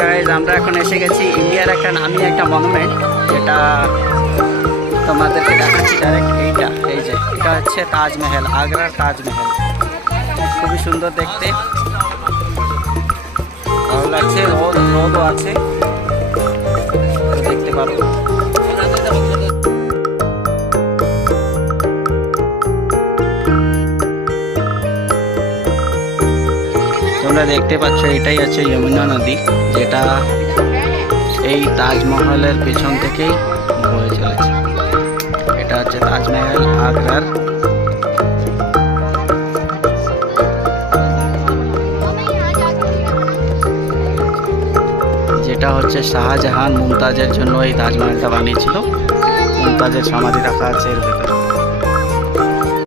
Guys আমরা এখন এসে গেছি ইন্ডিয়ার একটা নামি একটা মনুমেন্ট, যেটা তোমাদেরকে দেখাচ্ছি ডাইরেক্ট। এই যে এটা হচ্ছে তাজমহল, আগ্রার তাজমহল। খুবই সুন্দর দেখতে, ভালো লাগছে। রোদও আছে, দেখতে পারো। তোমরা দেখতে পাচ্ছ এটাই হচ্ছে যমুনা নদী, যেটা এই তাজমহলের পেছন থেকেই বয়ে চলেছে। এটা হচ্ছে তাজমহল আগ্রার। যেটা হচ্ছে শাহজাহান মুমতাজের জন্য এই তাজমহলটা বানিয়েছিল। মুমতাজের সমাধি রাখা আছে এর ভেতরে।